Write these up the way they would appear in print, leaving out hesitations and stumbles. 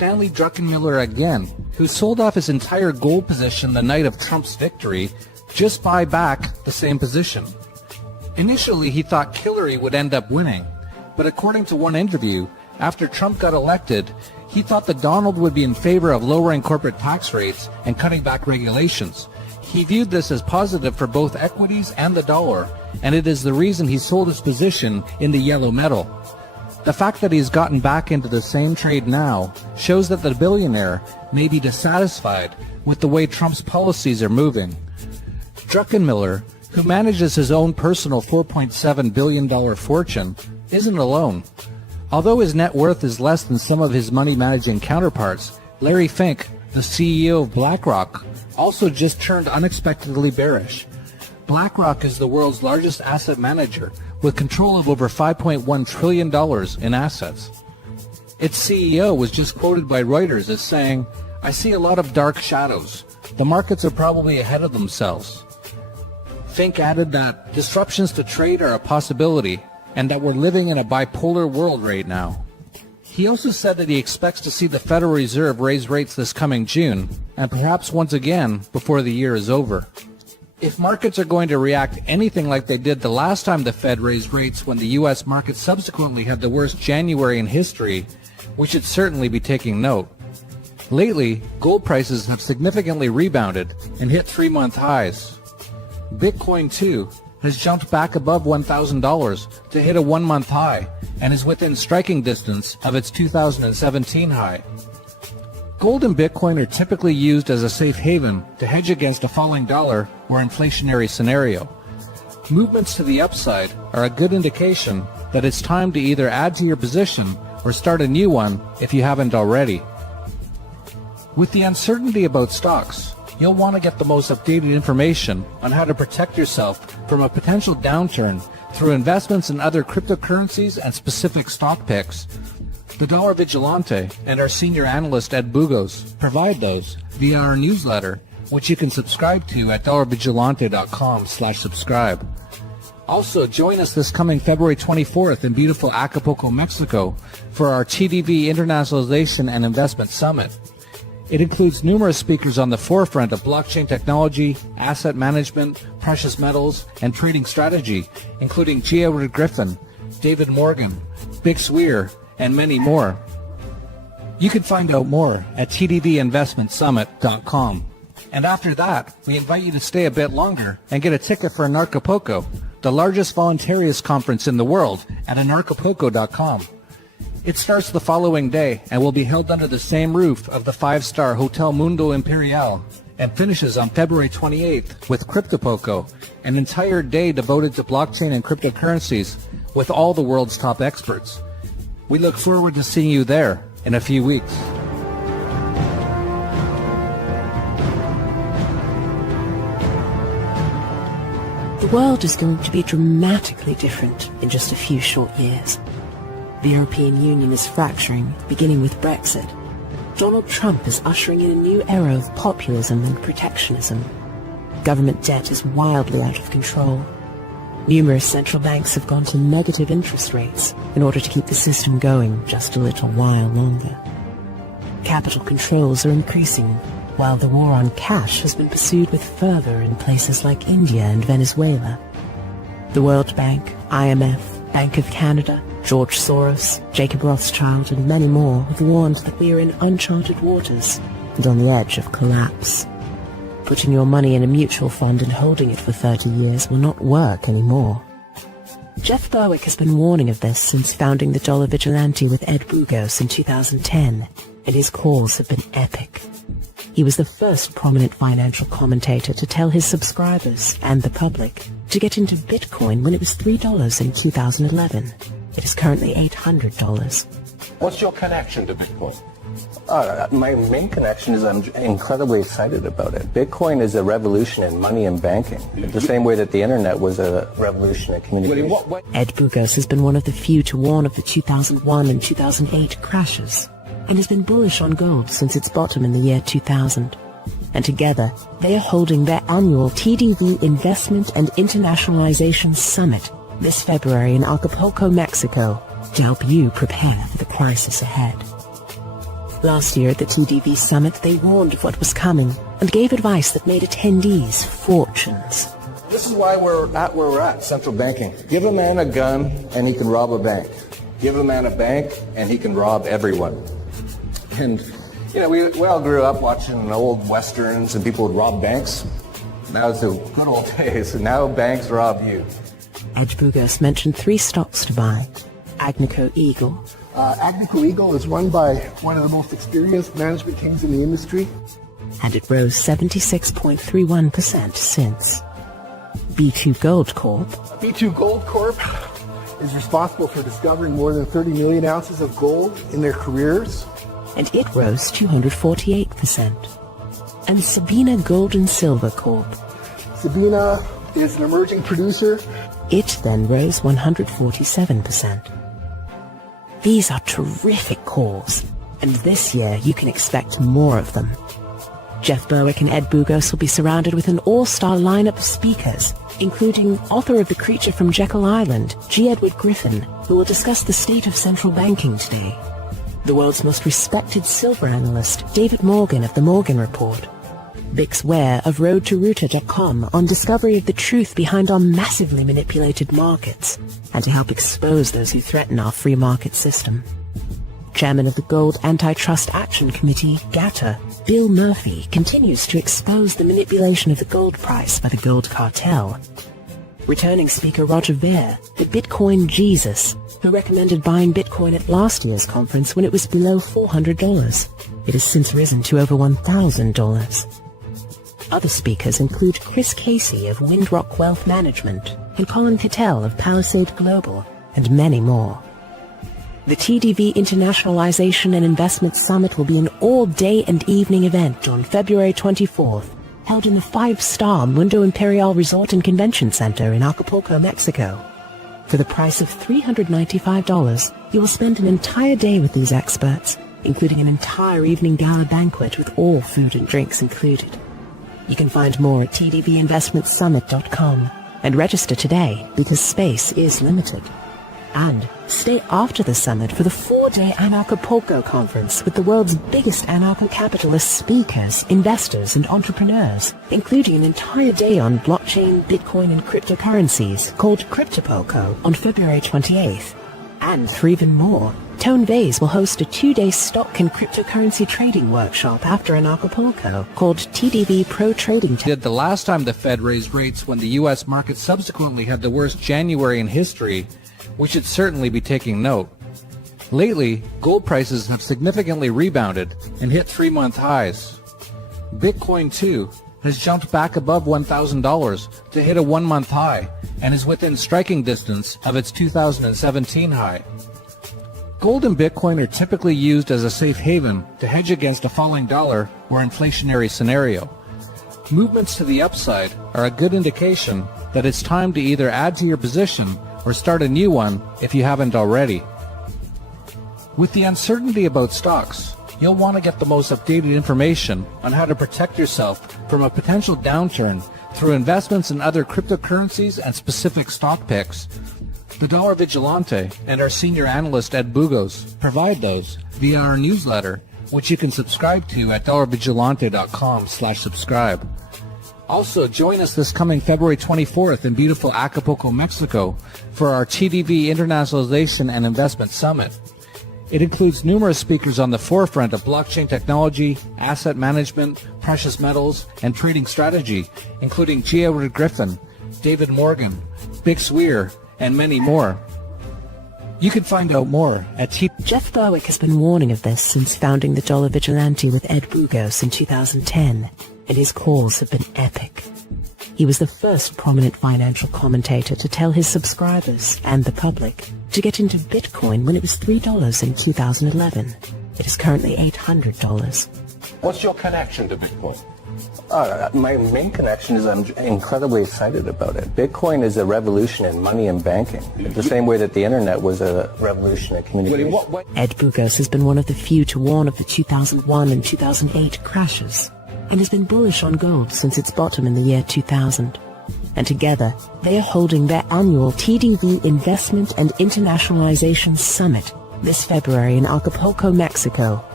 Stanley Druckenmiller again, who sold off his entire gold position the night of Trump's victory, just buy back the same position. Initially, he thought Hillary would end up winning, but according to one interview, after Trump got elected, he thought that Donald would be in favor of lowering corporate tax rates and cutting back regulations. He viewed this as positive for both equities and the dollar, and it is the reason he sold his position in the yellow metal. The fact that he's gotten back into the same trade now shows that the billionaire may be dissatisfied with the way Trump's policies are moving. Druckenmiller, who manages his own personal $4.7 billion fortune, isn't alone. Although his net worth is less than some of his money-managing counterparts, Larry Fink, the CEO of BlackRock, also just turned unexpectedly bearish. BlackRock is the world's largest asset manager, with control of over $5.1 trillion in assets. Its CEO was just quoted by Reuters as saying, "I see a lot of dark shadows. The markets are probably ahead of themselves." Fink added that disruptions to trade are a possibility, and that we're living in a bipolar world right now. He also said that he expects to see the Federal Reserve raise rates this coming June, and perhaps once again before the year is over. If markets are going to react anything like they did the last time the Fed raised rates when the U.S. market subsequently had the worst January in history, we should certainly be taking note. Lately, gold prices have significantly rebounded and hit 3-month highs. Bitcoin, too, has jumped back above $1,000 to hit a 1-month high and is within striking distance of its 2017 high. Gold and Bitcoin are typically used as a safe haven to hedge against a falling dollar or inflationary scenario. Movements to the upside are a good indication that it's time to either add to your position or start a new one if you haven't already. With the uncertainty about stocks, you'll want to get the most updated information on how to protect yourself from a potential downturn through investments in other cryptocurrencies and specific stock picks. The Dollar Vigilante and our senior analyst Ed Bugos provide those via our newsletter, which you can subscribe to at dollarvigilante.com/subscribe. Also, join us this coming February 24th in beautiful Acapulco, Mexico for our TDV Internationalization and Investment Summit. It includes numerous speakers on the forefront of blockchain technology, asset management, precious metals, and trading strategy, including G. Edward Griffin, David Morgan, Big Swear, and many more. You can find out more at tdvinvestmentsummit.com. And after that, we invite you to stay a bit longer and get a ticket for Anarchapulco, the largest voluntariist conference in the world, at anarchapulco.com. It starts the following day and will be held under the same roof of the 5-star Hotel Mundo Imperial and finishes on February 28th with Cryptopolco, an entire day devoted to blockchain and cryptocurrencies with all the world's top experts. We look forward to seeing you there in a few weeks. The world is going to be dramatically different in just a few short years. The European Union is fracturing, beginning with Brexit. Donald Trump is ushering in a new era of populism and protectionism. Government debt is wildly out of control. Numerous central banks have gone to negative interest rates in order to keep the system going just a little while longer. Capital controls are increasing, while the war on cash has been pursued with fervor in places like India and Venezuela. The World Bank, IMF, Bank of Canada, George Soros, Jacob Rothschild, and many more have warned that we are in uncharted waters and on the edge of collapse. Putting your money in a mutual fund and holding it for 30 years will not work anymore. Jeff Berwick has been warning of this since founding the Dollar Vigilante with Ed Bugos in 2010, and his calls have been epic. He was the first prominent financial commentator to tell his subscribers and the public to get into Bitcoin when it was $3 in 2011. It is currently $800. What's your connection to Bitcoin? My main connection is I'm incredibly excited about it. Bitcoin is a revolution in money and banking, the same way that the internet was a revolution in communication. Ed Bugos has been one of the few to warn of the 2001 and 2008 crashes, and has been bullish on gold since its bottom in the year 2000. And together, they are holding their annual TDV Investment and Internationalization Summit this February in Acapulco, Mexico, to help you prepare for the crisis ahead. Last year at the TDV Summit, they warned of what was coming and gave advice that made attendees fortunes. This is why we're at where we're at, central banking. Give a man a gun and he can rob a bank. Give a man a bank and he can rob everyone. And, we all grew up watching old westerns and people would rob banks. Now it's the good old days, and now banks rob you. Ed Bugos mentioned 3 stocks to buy. Agnico Eagle. Agnico Eagle is run by one of the most experienced management teams in the industry. And it rose 76.31% since. B2 Gold Corp. B2 Gold Corp is responsible for discovering more than 30 million ounces of gold in their careers. And it rose 248%. And Sabina Gold and Silver Corp. Sabina is an emerging producer. It then rose 147%. These are terrific calls, and this year you can expect more of them. Jeff Berwick and Ed Bugos will be surrounded with an all-star lineup of speakers, including author of The Creature from Jekyll Island, G. Edward Griffin, who will discuss the state of central banking today. The world's most respected silver analyst, David Morgan of The Morgan Report. Bix Ware of RoadToRuta.com on discovery of the truth behind our massively manipulated markets, and to help expose those who threaten our free market system. Chairman of the Gold Antitrust Action Committee, GATA, Bill Murphy, continues to expose the manipulation of the gold price by the gold cartel. Returning speaker Roger Ver, the Bitcoin Jesus, who recommended buying Bitcoin at last year's conference when it was below $400. It has since risen to over $1,000. Other speakers include Chris Casey of Windrock Wealth Management and Colin Cattell of Palisade Global, and many more. The TDV Internationalization and Investment Summit will be an all-day and evening event on February 24th, held in the 5-star Mundo Imperial Resort and Convention Center in Acapulco, Mexico. For the price of $395, you will spend an entire day with these experts, including an entire evening gala banquet with all food and drinks included. You can find more at tdvinvestmentsummit.com and register today because space is limited. And stay after the summit for the 4-day Anarchapulco conference with the world's biggest anarcho-capitalist speakers, investors, and entrepreneurs, including an entire day on blockchain, Bitcoin, and cryptocurrencies called Cryptopolco on February 28th. And for even more, Tone Vase will host a 2-day stock and cryptocurrency trading workshop after Anarchapulco called TDV Pro Trading. Did the last time the Fed raised rates when the U.S. market subsequently had the worst January in history, we should certainly be taking note. Lately, gold prices have significantly rebounded and hit 3-month highs. Bitcoin, too, has jumped back above $1,000 to hit a 1-month high and is within striking distance of its 2017 high. Gold and Bitcoin are typically used as a safe haven to hedge against a falling dollar or inflationary scenario. Movements to the upside are a good indication that it's time to either add to your position or start a new one if you haven't already. With the uncertainty about stocks, you'll want to get the most updated information on how to protect yourself from a potential downturn through investments in other cryptocurrencies and specific stock picks. The Dollar Vigilante and our senior analyst Ed Bugos provide those via our newsletter, which you can subscribe to at dollarvigilante.com/subscribe. Also, join us this coming February 24th in beautiful Acapulco, Mexico for our TDV Internationalization and Investment Summit. It includes numerous speakers on the forefront of blockchain technology, asset management, precious metals, and trading strategy, including G. Edward Griffin, David Morgan, Bix Ware, and many more. You can find out more at Jeff Berwick has been warning of this since founding the Dollar Vigilante with Ed Bugos in 2010. And his calls have been epic. He was the first prominent financial commentator to tell his subscribers and the public to get into Bitcoin when it was $3 in 2011. It is currently $800. What's your connection to Bitcoin? My main connection is I'm incredibly excited about it. Bitcoin is a revolution in money and banking, the same way that the internet was a revolution in communication. Ed Bugos has been one of the few to warn of the 2001 and 2008 crashes, and has been bullish on gold since its bottom in the year 2000. And together, they are holding their annual TDV Investment and Internationalization Summit this February in Acapulco, Mexico,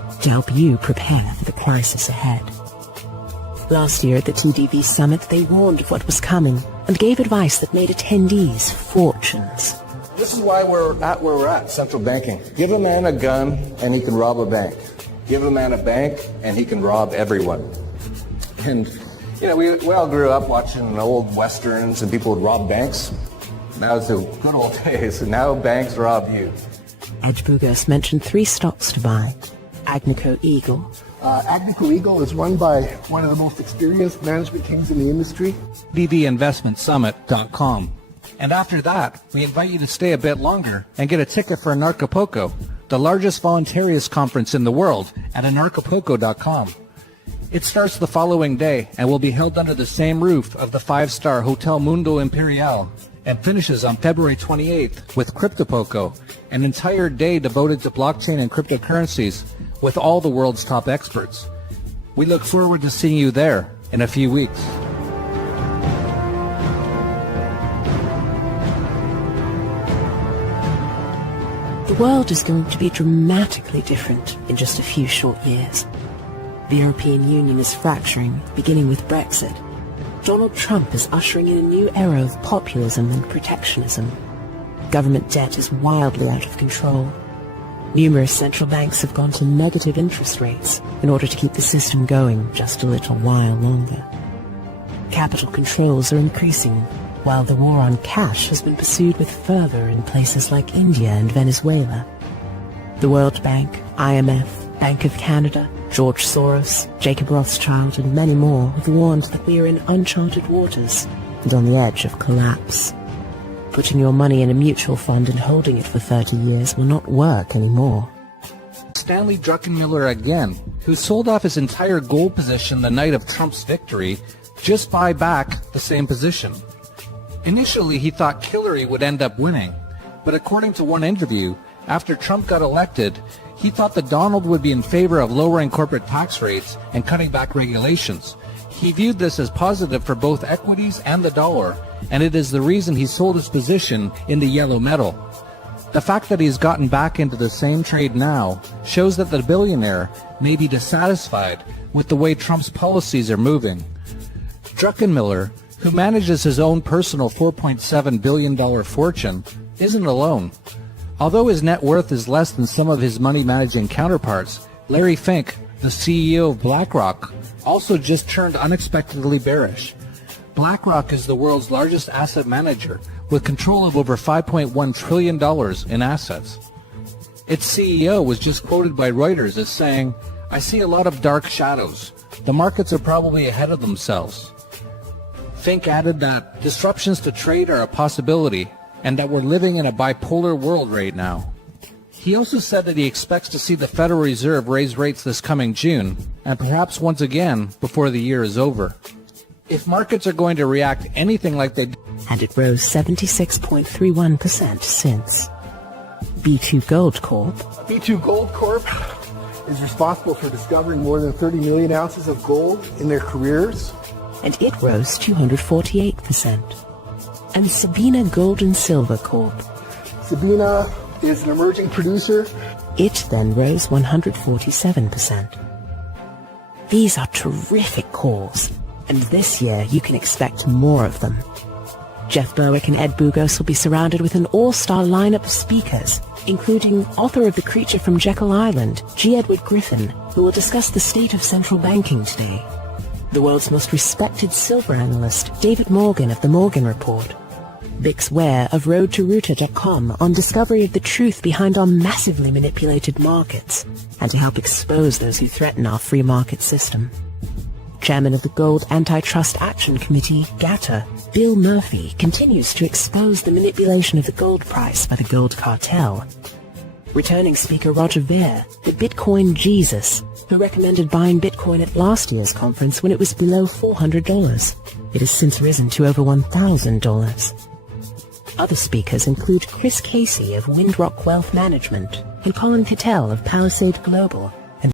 to help you prepare for the crisis ahead. Last year at the TDV Summit, they warned of what was coming and gave advice that made attendees fortunes. This is why we're at where we're at, central banking. Give a man a gun and he can rob a bank. Give a man a bank and he can rob everyone. And, you know, we all grew up watching old westerns and people would rob banks. Now it's the good old days, and now banks rob you. Ed Bugos mentioned 3 stocks to buy. Agnico Eagle. Agnico Eagle is run by one of the most experienced management teams in the industry. BVinvestmentsummit.com. And after that, we invite you to stay a bit longer and get a ticket for Anarchapulco, the largest voluntarist conference in the world, at anarchapulco.com. It starts the following day and will be held under the same roof of the 5-star Hotel Mundo Imperial and finishes on February 28th with Cryptopulco, an entire day devoted to blockchain and cryptocurrencies with all the world's top experts. We look forward to seeing you there in a few weeks. The world is going to be dramatically different in just a few short years. The European Union is fracturing, beginning with Brexit. Donald Trump is ushering in a new era of populism and protectionism. Government debt is wildly out of control. Numerous central banks have gone to negative interest rates in order to keep the system going just a little while longer. Capital controls are increasing, while the war on cash has been pursued with fervor in places like India and Venezuela. The World Bank, IMF, Bank of Canada, George Soros, Jacob Rothschild, and many more have warned that we are in uncharted waters and on the edge of collapse. Putting your money in a mutual fund and holding it for 30 years will not work anymore. Stanley Druckenmiller again, who sold off his entire gold position the night of Trump's victory, just buy back the same position. Initially, he thought Hillary would end up winning, but according to one interview, after Trump got elected, he thought that Donald would be in favor of lowering corporate tax rates and cutting back regulations. He viewed this as positive for both equities and the dollar, and it is the reason he sold his position in the yellow metal. The fact that he's gotten back into the same trade now shows that the billionaire may be dissatisfied with the way Trump's policies are moving. Druckenmiller, who manages his own personal $4.7 billion fortune, isn't alone. Although his net worth is less than some of his money-managing counterparts, Larry Fink, the CEO of BlackRock, also just turned unexpectedly bearish. BlackRock is the world's largest asset manager, with control of over $5.1 trillion in assets. Its CEO was just quoted by Reuters as saying, "I see a lot of dark shadows. The markets are probably ahead of themselves." Fink added that disruptions to trade are a possibility, and that we're living in a bipolar world right now. He also said that he expects to see the Federal Reserve raise rates this coming June, and perhaps once again before the year is over. If markets are going to react anything like they did, and it rose 76.31% since. B2 Gold Corp. B2 Gold Corp is responsible for discovering more than 30 million ounces of gold in their careers. And it rose 248%. And Sabina Gold and Silver Corp. Sabina is an emerging producer. It then rose 147%. These are terrific calls, and this year you can expect more of them. Jeff Berwick and Ed Bugos will be surrounded with an all-star lineup of speakers, including author of The Creature from Jekyll Island, G. Edward Griffin, who will discuss the state of central banking today. The world's most respected silver analyst, David Morgan of The Morgan Report. Bix Ware of RoadToRuta.com on discovery of the truth behind our massively manipulated markets, and to help expose those who threaten our free market system. Chairman of the Gold Antitrust Action Committee, GATA, Bill Murphy, continues to expose the manipulation of the gold price by the gold cartel. Returning speaker Roger Ver, the Bitcoin Jesus, who recommended buying Bitcoin at last year's conference when it was below $400. It has since risen to over $1,000. Other speakers include Chris Casey of Windrock Wealth Management and Colin Cattell of Palisade Global,